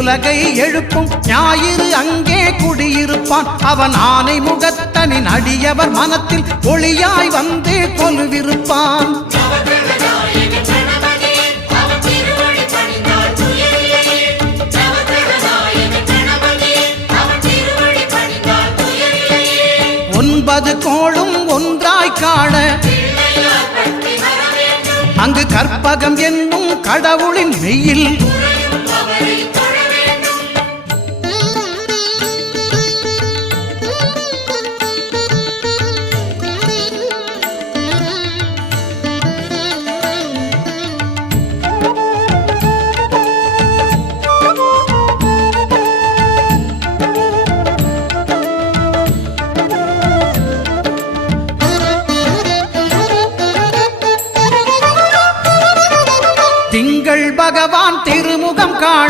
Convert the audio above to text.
உலகை எழுப்பும் ஞாயிறு அங்கே குடியிருப்பான். அவன் ஆனை முகத்தனின் அடியவர் மனத்தில் ஒளியாய் வந்து கொலுவிருப்பான். ஒன்பது கோளும் ஒன்றாய் காண அங்கு கற்பகம் என்னும் கடவுளின் மெய்யில் திங்கள் பகவான் திருமுகம் காண